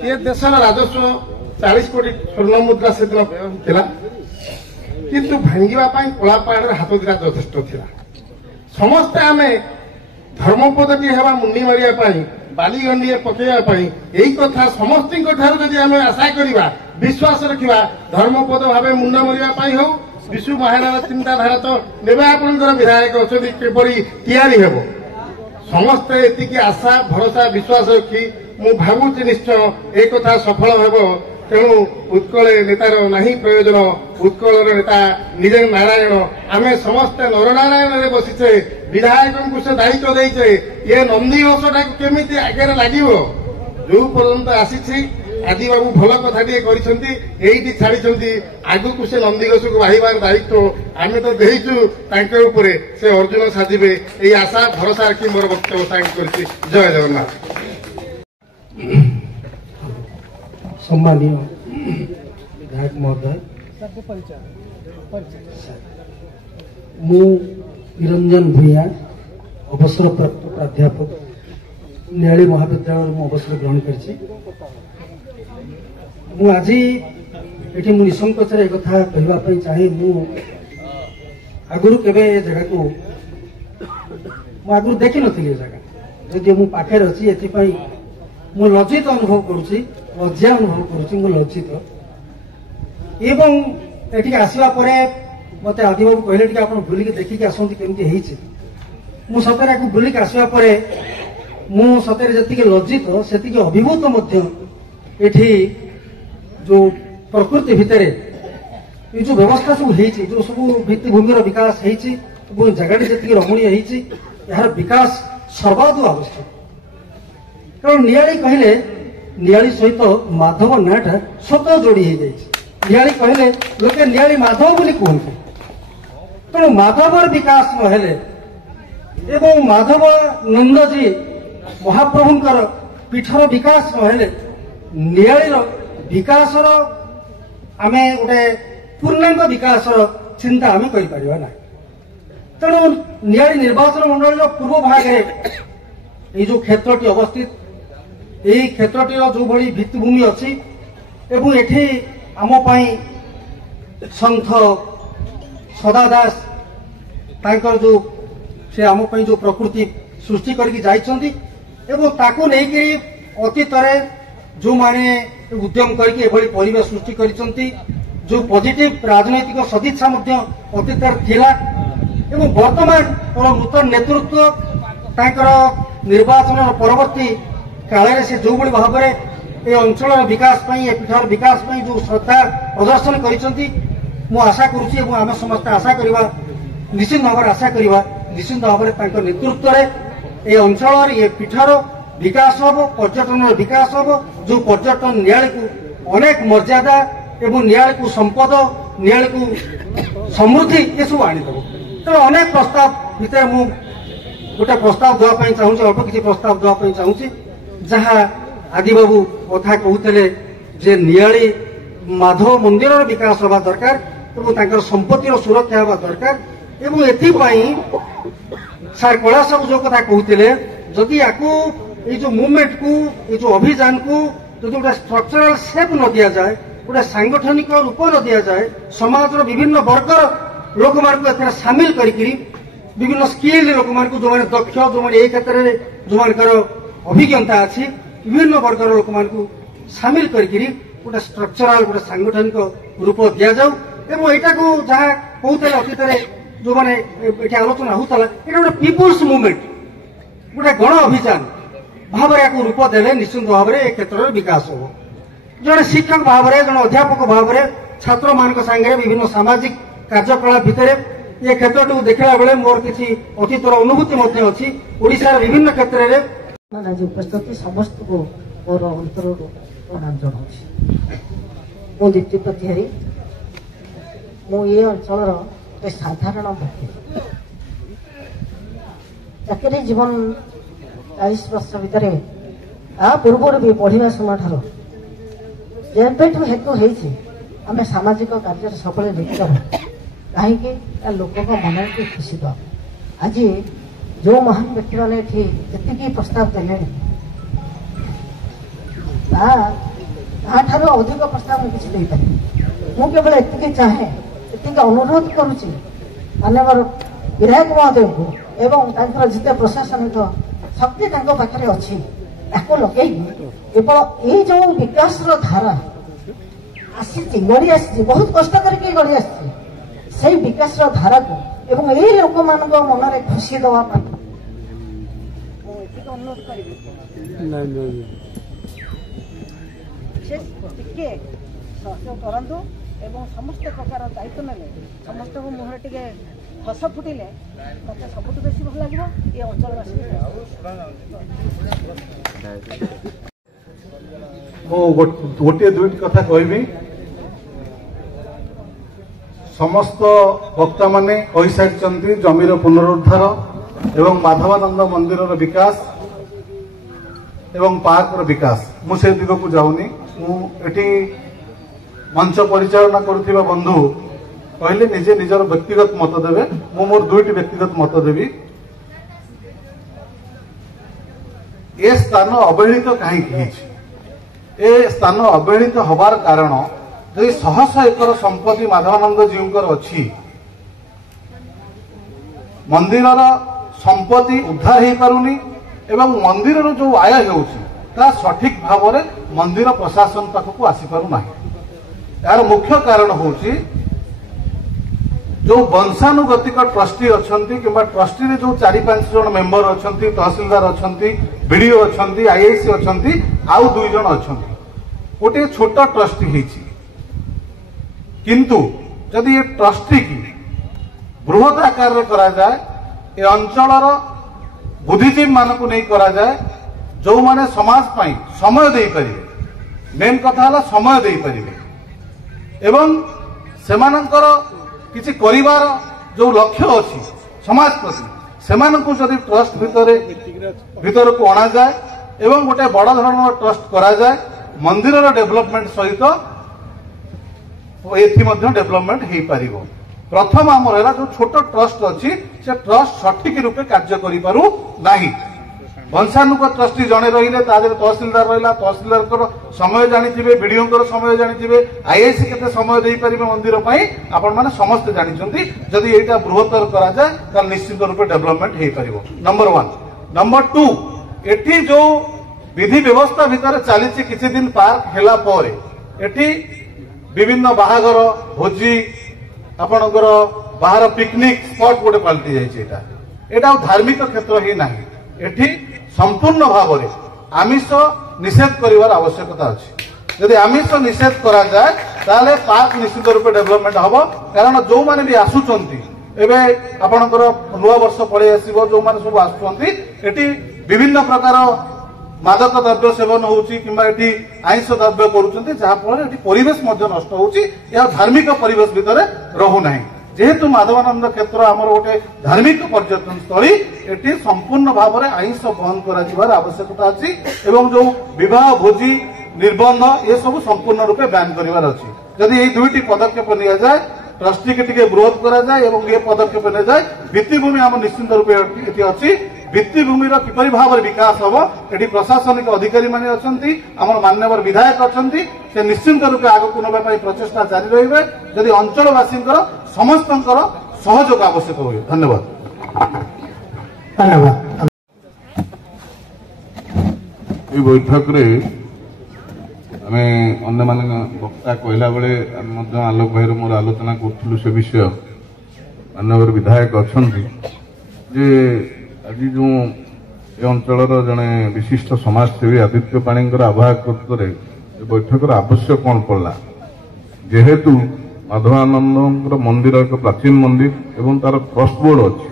ये देशर राजस्व 40 कोटी स्वर्ण मुद्रा से दिन होता किंतु भांगापी कलापाड़ हाथ दिला यथेष्ट था समस्ते आम धर्मपद हवा मुंडी मारे बालीगंडी पकड़ापी यही कथा समस्त आम आशा करवा विश्वास रखा धर्मपद भाव मुंड मारे हो विश्व महाराणा चिंताधारा तो नेबे आपंकर विधायक अच्छा किपरि तैयारी हेब ସମସ୍ତେ ଏତିକି ଆଶା ଭରସା ବିଶ୍ୱାସ ରଖି ମୁଁ ଭାବୁଛି ନିଶ୍ଚୟ ଏ କଥା ସଫଳ ହେବ। ତେଣୁ ଉତ୍କଳ ନେତାର ନାହିଁ ପ୍ରୟୋଜନ, ଉତ୍କଳର ନେତା ନିଜେ ନାରାୟଣ। ଆମେ ସମସ୍ତେ ନରନାରାୟଣରେ ବସିଛେ, ବିଧାୟକଙ୍କୁ ସେ ଦାୟିତ୍ୱ ଦେଇଛେ। ଏ ନନ୍ଦିଘୋଷଟାକୁ କେମିତି ଆଗରେ ଲାଗିବ ଯୋଉ ପର୍ଯ୍ୟନ୍ତ ଆସିଛି। ଆଜି ବାବୁ ଭଲ କଥାଟିଏ କରିଛନ୍ତି, ଏଇଠି ଛାଡ଼ିଛନ୍ତି, ଆଗକୁ ସେ ନନ୍ଦିଘୋଷକୁ ବାହିବାର ଦାୟିତ୍ୱ ଆମେ ତ ଦେଇଛୁ ତାଙ୍କ ଉପରେ। ସେ ଅର୍ଜୁନ ସାଜିବେ ଏଇ ଆଶା ଭରସା ରଖି ମୋର ବକ୍ତବ୍ୟ ସାଙ୍ଗ କରିଛି। ଜୟ ଜଗନ୍ନାଥ। सम्मानीय विधायक महोदय, मु निरंजन भूया अवसरप्राप्त प्राध्यापक नियाली महाविद्यालय में अवसर ग्रहण करी। आज ये निसंकोच एक कथा कहवाई चाहे, आगुरी केवे जगह को आगुरी देखी नी जगह जदि मु पाखे अच्छी एपाई मु लज्जित अनुभव करुच्ची, लज्जा अनुभव करुच्ची, मु लज्जित। एवं एठी आसवा परे मते आदिबाबू कहले टिके आपण बुलिक देखिक आसंती केमती हेइछि। मु सतरे को बुलिक आसवा परे मु सतरे जतिके लज्जित सेतिके अभिभूत मध्य एठी जो प्रकृति भितरे ये जो व्यवस्था सब हेइछि, जो सब भित्तिभूमिर विकास हेइछि, जगह जतिके रमणीय हेइछि, यार विकास सर्वाधु आवश्यक। कारण नियाली कहले नियाली सहित माधव नाटा स्वतः जोड़ी हो जाए। नियाली कहले लोके नियाली माधव बोली कहते। तेणु माधवर विकास नहेले एवं माधव नंदजी महाप्रभुंकर पीठर विकास नहेले नियालीर विकासर आमे गोटे पूर्णांग विकासर चिंता आमे करि परिबा ना। तेणु नियाली निर्वाचन मंडल पूर्व भाग ये जो क्षेत्रटी अवस्थित, यही क्षेत्रटीर जो भली भित्तिभूमि अच्छी एवं एठी आम पाई संत सदा दास तांकर जो से आम पाई जो प्रकृति सृष्टि करके जाइछंती एवं ताकू नेकरी अतीत रे जो माने उद्यम करके एभली परिवेश सृष्टि करिसंती, जो पॉजिटिव राजनैतिक सदिच्छा मध्य अतीत थिला एवं वर्तमान नूतन नेतृत्व तांकर निर्वाचन परवर्ती काल से जो भाव में ये अंचल विकास ए पीठर विकास जो श्रद्धा प्रदर्शन करिसंती, मु आशा करुच्ची एवं आम समस्त आशा करवा निश्चित भाव आशा करवा निश्चित भाव में नेतृत्व ये अंचल ये पीठर विकास हम, पर्यटन विकास हम, जो पर्यटन नियाली को अनेक मर्यादा एवं नियाली को संपद नियाली को समृद्धि ये सब आनीदेव। तेणु अनेक प्रस्ताव भितर मु गोटे प्रस्ताव देवाई चाहूँगी, अल्प किसी प्रस्ताव देवाई चाहूँगी जहाँ आदिबाबू कथा कहते जे नियाली माधव मंदिर विकास हवा दरकार एवं तांकर संपत्तिर सुरक्षा हवा दरकार एवं एथिपाई सार कैलाश बाबू जो कथा कहते जदि याकू ये जो मूवमेंट को ये जो अभियान को जो गोटे स्ट्रक्चराल सेप न दि जाए, गोटे सांगठनिक रूप न दि जाए, समाज विभिन्न वर्गर लोक मान सामिल करी विभिन्न स्किल लोक मान जो मैंने दक्ष जो मैंने क्षेत्र में जो मानकर अभिज्ञता अच्छी विभिन्न वर्गर लोक मान सामिल करी गोटे स्ट्रक्चराल गोटे सांगठनिक रूप दि जाऊ एवं यहाँ को जहाँ कहते अतीत जो मैंने आलोचना होता ये गोटे पीपुल्स मुवमेंट गोटे गण अभियान भाव में रूप देले निश्चित भाव में क्षेत्र में विकास हो। जड़े शिक्षक भाव में जड़े अध्यापक भाव में छात्र मान सांगे विभिन्न सामाजिक कार्यकलाप भितर ये क्षेत्र को देखला बेले मोर किसी अतीतर अनुभूति अच्छी ओडिशार विभिन्न क्षेत्र में आज उपस्थित समस्त को मोर अंतर प्रणाम जनाऊँ। मो दीप्ति प्रतिहारी मु ये अंचल गोटे साधारण व्यक्ति चाकरी जीवन 40 वर्ष भितर पूर्व भी पढ़ा समय जेबेठू हेतु होती आम सामाजिक कार्य सब लिप्त कहीं लोक मन की खुशी दवा। आज जो महान व्यक्ति मैंने जी प्रस्ताव देले अधिक प्रस्ताव किसी मुझे केवल एति चाहे एति अनुरोध करुच्ची मानवर विधायक महोदय को एवं जिते प्रशासनिक शक्ति पाखे अच्छी लगे केवल ये जो विकास धारा आसी गढ़ी आसी बहुत कष्ट करके गढ़ी आसी विकास धारा को एवं ये लोक मान मन में खुशी दवापी अनुरोध करी से टिके सहयोग करंतु एवं समस्त प्रकार दायित्व ने समस्त मुहर टिके हस फुटिले मत सबुठ बेसी भल लगे ये अंचलवासी गोटे दुईट कथा कहबी समस्त वक्ता माने कही सारी जमीर पुनरुद्धार एवं माधवानंद मंदिर विकास एवं पार्क विकास मुझे दिग को जाऊनी मुझे मंच परिचालना करुवा बंधु कहले निजे निजर व्यक्तिगत मत देवे मु मोर दुईटी व्यक्तिगत मत देवी ए स्थान अवहेलित कहीं ए स्थान अवहेलित हबार कारण जो शह शह एकर संपत्ति माधवानंद जीवर अच्छी मंदिर संपत्ति उद्धार हो पारुनी एवं मंदिर जो आय होता सठिक भाव में मंदिर प्रशासन पाखक आसीपार यार मुख्य कारण हूँ जो वंशानुगतिक ट्रस्टी अच्छा कि ट्रस्टी रे जो 4-5 जन मेंबर अच्छा तहसीलदार अच्छा बीडीओ अच्छा आईआईसी अच्छा आउ 2 जन अच्छा गोटे छोट ट्रस्टी किंतु जदि ये ट्रस्टी की बृहत आकार में करा जाए ए अंचलर बुद्धिजीवी मानक नहीं करा जाए जो माने समाज पाई समय दे परिवे मेन कथा हला समय दे परिवे एवं सेमानंकर किसी करिवार जो लक्ष्य अच्छी समाज प्रति सेमानंकु जदि ट्रस्ट भितर को अणा जाए एवं गोटे बड़ धरण ट्रस्ट करा जाए मंदिर डेवलपमेंट सहित एथि डेवलपमेंट हो पार प्रथम आमर है जो छोट ट्रस्ट अच्छी से ट्रस्ट सठिक रूपे कार्य करू नहीं वंशानुगत ट्रस्टी जड़े रही तहसीलदार रहा तहसीलदार समय जानी बीडीओ समय जानी आईआईसी केते समय दे पारिबे मंदिर आपण माने समस्त जानी जदि एटा बृहत्तर करा जाए निश्चित रूपे डेवलपमेंट हो पारिबो नंबर 1 नंबर 2 एटी जो विधि व्यवस्था भितर चली किछि दिन पार्क हेला परे एटी विभिन्न बाहागर भोजी आपणकर बाहर पिकनिक स्पॉट गोटे पलटि जाइए एटा धार्मिक क्षेत्र ही नहीं एठी संपूर्ण भाव में आमिष निषेध करिवार आवश्यकता अच्छी जदि आमिष निषेध करा जाए ताले पार्क निश्चित रूपे डेवलपमेंट हम कारण जो माने भी आसुचंती एबे आपणकर नुआ वर्ष पड़े आसीबो जो माने सब आसुचंती एठी विभिन्न प्रकार मादक द्रव्य सेवन होउची किंबा एठी आइंष द्रव्य करूचंती जहा फल एठी परिवेश मध्य नष्ट होउची या धार्मिक परिवेश भितर रहू नाही जेहेतु माधवानंद क्षेत्र आमर गोटे धार्मिक पर्यटन स्थली एटी संपूर्ण भाव में आइंष बंद कर आवश्यकता अच्छी एवं जो विवाह भोजी निर्बंध ये सब संपूर्ण रूपे बैन कर जदि ये दुईटी पदक्षेप नि जाए ट्रस्टी के टिके विरोध करा जाए एवं ये पदक्षेप नि जाए भित्तिभूमि आम निश्चित रूपे ये अच्छी भित्तिभूमि किपरि भाव में विकास हम ये प्रशासनिक अधिकारी माने अछंती आमर मान्यवर विधायक अछंती से निश्चित रूपे आगक नबाई प्रचेषा जारी रहिबे जदि अंचलवासी समस्त सहयोग आवश्यक हुए धन्यवाद धन्यवाद बैठक रे आमे अन्य माने वक्ता कहला बेले आलोक भाई मोर आलोचना करूँ से विषय मानवर विधायक अछंती जे आज जो ए अंचल जड़े विशिष्ट समाजसेवी आदित्य पाणीकर आवाहकत्व बैठक आवश्यक कौन पड़ा जेहेतु माधवानंद मंदिर एक प्राचीन मंदिर एवं तार ट्रस्ट बोर्ड अच्छी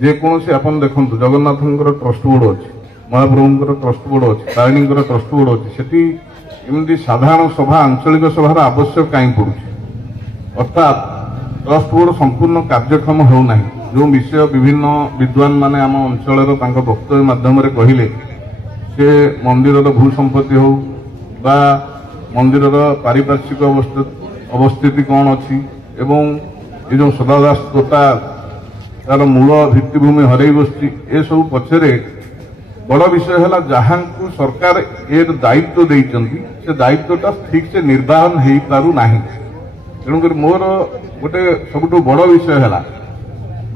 जेकोसी आपन देखु जगन्नाथ ट्रस्ट बोर्ड अच्छी महाप्रभुंर ट्रस्ट बोर्ड अच्छी तारिणी ट्रस्ट बोर्ड अच्छी सेठी एमती साधारण सभा आंचलिक सभार आवश्यक कहीं पड़ुछि अर्थात ट्रस्ट बोर्ड संपूर्ण कार्यक्षम होना जो विषय विभिन्न विद्वान माने आम अंचल वक्तव्य माध्यम कहले से मंदिर भू संपत्ति हो बा मंदिर पारिपार्श्विक अवस्थिति कौन अच्छी एवं ये जो सदादास तोता तार मूल भित्तिभूमि हरई बसची ए सब पछरे बड़ विषय है जहां को सरकार ए दायित्व देइचंती से दायित्वटा ठीक से निर्वाहन हो पारु नाही तेणुकर मोर गोटे सबुठु बड़ विषय है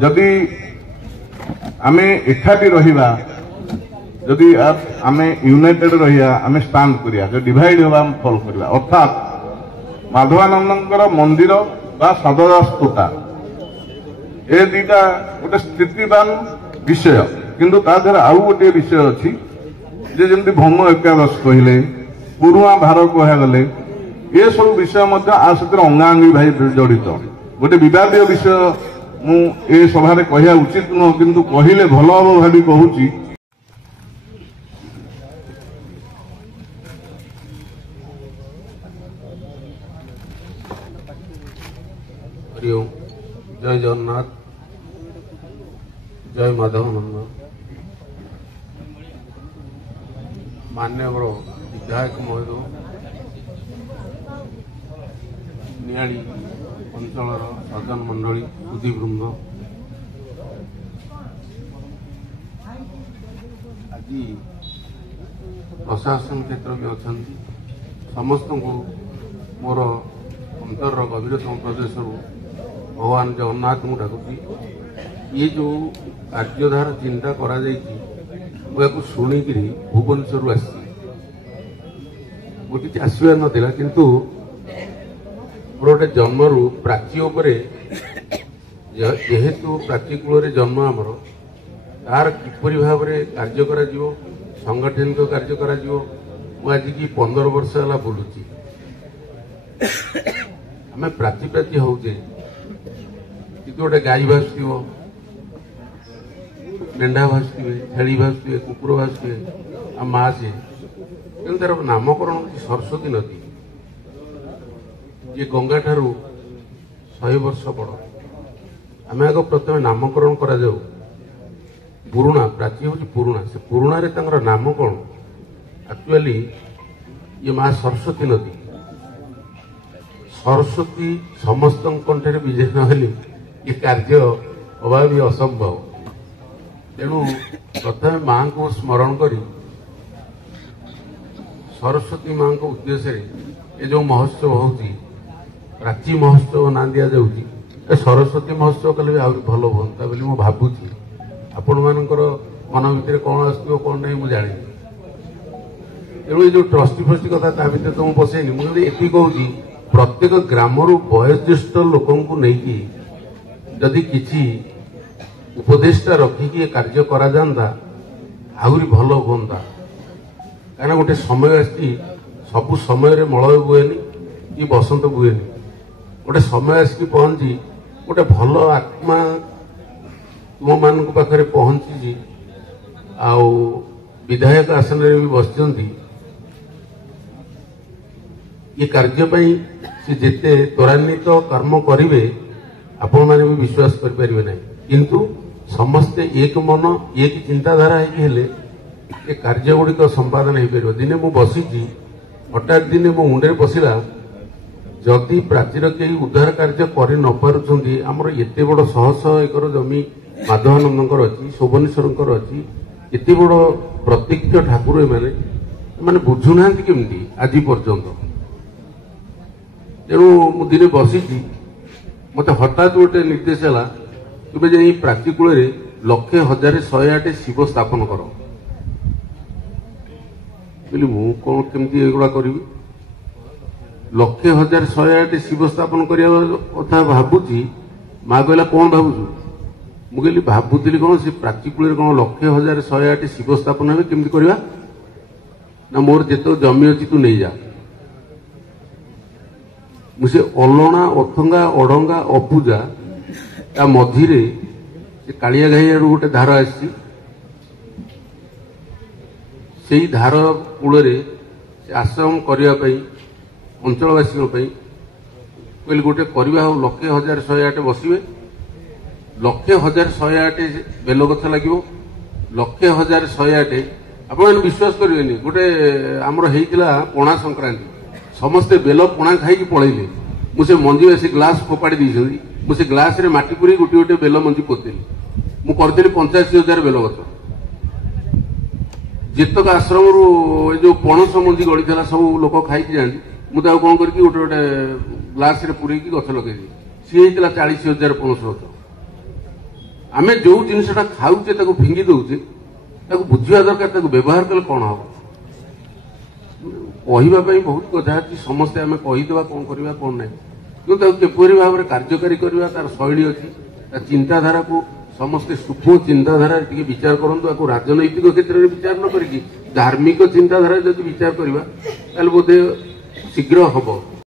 जदि आमे एकाठी रहिबा जदि आमे यूनाइटेड रहिया आमे स्टैंड करिया जो डिवाइड होबा हम फॉलो करिया अर्थात माधवानंदर मंदिर बा सदादास तोता ए दुईटा गोटे स्थितिवान विषय କିନ୍ତୁ ତା ଦେହରେ ଆଉ ଗୋଟିଏ ବିଷୟ ଅଛି ଯେ ଯେମିତି ଭୌମ ଏକାଦଶ କହିଲେ, ପୁରୁଣା ଭାର କୁହାଗଲେ, ଏସବୁ ବିଷୟ ମଧ୍ୟ ଆ ସେଥିରେ ଅଙ୍ଗାଅଙ୍ଗୀ ଭାଇ ଜଡ଼ିତ। ଗୋଟେ ବିବାଦୀୟ ବିଷୟ ମୁଁ ଏ ସଭାରେ କହିବା ଉଚିତ ନୁହଁ, କିନ୍ତୁ କହିଲେ ଭଲ ହବ ଭାବି କହୁଛି। जय जगन्नाथ, जय माधवानंद। मान्यवर विधायक महोदय नियाड़ी अंचल सज्जन मंडली सुधीवृंद, आज प्रशासन क्षेत्र में अच्छा समस्त को मोर अंतर गभीरतम प्रदेश भगवान जगन्नाथ को डाकुची। ये जो कार्यधारा चिंता करा मुझे शुणिक भुवनेश्वर आसी गोटे आसबार नाला किंतु मोर गोटे जन्मरू प्राची जेहेतु प्राची कूल जन्म आमर तार किपरि भाव कार्य करा संगठनिक कार्य करा आज की 15 वर्ष है बुलूची। आम प्राची प्राची होचे गोटे गाई भासुव, मेढा भासुवे, छेली भासुवे, कुकुर भासुवे, आ माँ से तेणु तार नामकरण होती सरस्वती नदी। ये गंगा ठारू 100 वर्ष बड़। आम आग प्रथम नामकरण करा जाऊ पुरुणा, प्राची हूँ पुरुणा, से पुरुणा रे तांकर नाम कौन? एक्चुअली ये माँ सरस्वती नदी। सरस्वती समस्त कंठे विजय नहली ये कार्य अभाव असंभव। तेणु प्रथम माँ को स्मरण करी सरस्वती माँ को उद्देश्य ये जो महोत्सव होती प्राची महोत्सव ना दि जाऊँगी सरस्वती महोत्सव कले भी आहरी भल हाँ बोली मुझे भावुची। आपण मानकर मन भितर कौन आसो कौन नहीं मुझे जानी। तेणु ये जो ट्रस्टी फ्रस्टी कथा ता भर तो मुझे पसैनी मुझे ये कहूँ प्रत्येक ग्रामर वयोज्येष्ठ लोक नहीं जदि किसी उपदेष्टा रखिकी कार्य करा जाता आहरी भल हाँ। कहीं गोटे समय आसी सबु समय मल बुएनी कि बसंत बुएनी, गोटे समय आसिक पहुंची गोटे भल आत्मा तुम मान पाखे पहुंची आउ विधायक आसन में भी बसती ये कार्यपाई से जिते त्वरान्वित कर्म करेंगे आपण मैंने भी विश्वास करें ना, किंतु समस्ते एक मन एक चिंताधारा हेले ये कार्य गुड़िक संपादन हो पार। दिने मु बसी हठात दिने मो मुंडे पशिला जदि प्राचीर कई उद्धार कार्य कर न पारुछंती आमर एते बड़ 100 एकर जमी माधवानंदकर अच्छी शोभनेश्वर अच्छी एते बड़ प्रत्यक्ष ठाकुर मैंने बुझुना केमती आज पर्यंत। तेणु मु दिने बसी मत हठात गोटे निर्देश है तुम जा प्राची कूल 1,1008 शिव स्थापन कर बोली मु कौन केमती एगुड़ा करी 1,1008 शिव स्थापन करने कथा भावुची। माँ कहला कौन भावुचु? मुझे भावुली कौन से प्राची कूल कौन 1,1008 शिव स्थापन है केमती करवा ना मोर जिते जमी अच्छी तू नहीं जा मुझे अलणा अथंगा अड़ंगा अपूजा ता मझिरे से कालिया घाई आड़ गोटे धार आसी से धार कूल आश्रम करने अंचलवासी कहली गोटे करवा 1,1008 बसवे 1,1008 बेल गछ लगे 1,1008 आप विश्वास करेंगे गोटे आमर होता पणा संक्रांति समस्ते बेल पणा खाई पलैले मुझे मंजी आसी ग्लास फोपाड़ी देती मुझे ग्लास रे माटी पूरी गोटे गोटे बेल मंजी पोतेली मु करदेली 85,000 बेल गछ जितक आश्रम जो पणस मंजी गड़ी था सब लोक खाई जाती मुझे कौन करके गोटे गोटे ग्लास रे पूरे गछ लगे सी होता 40,000 पणस गछ। आम जो जिनसा खाऊचे फिंगी दौचे बुझा दरकार व्यवहार कले कौन हम कहवाई बहुत कथा अच्छी समस्ते आम कहीदेवा कौन करवा कौन ना कि किपरि भाव में कार्यकारी करवा तार शैली अच्छी चिंताधारा को ସମସ୍ତେ ସୂକ୍ଷ୍ମ ଚିନ୍ତାଧାରାରେ ଟିକେ ବିଚାର କରନ୍ତୁ। ଆକୁ ରାଜନୈତିକ କ୍ଷେତ୍ରରେ ବିଚାର ନ କରିକି ଧାର୍ମିକ ଚିନ୍ତାଧାରାରେ ଯଦି ବିଚାର କରିବା ତାହେଲେ ବୋଧେ ଶୀଘ୍ର ହବ।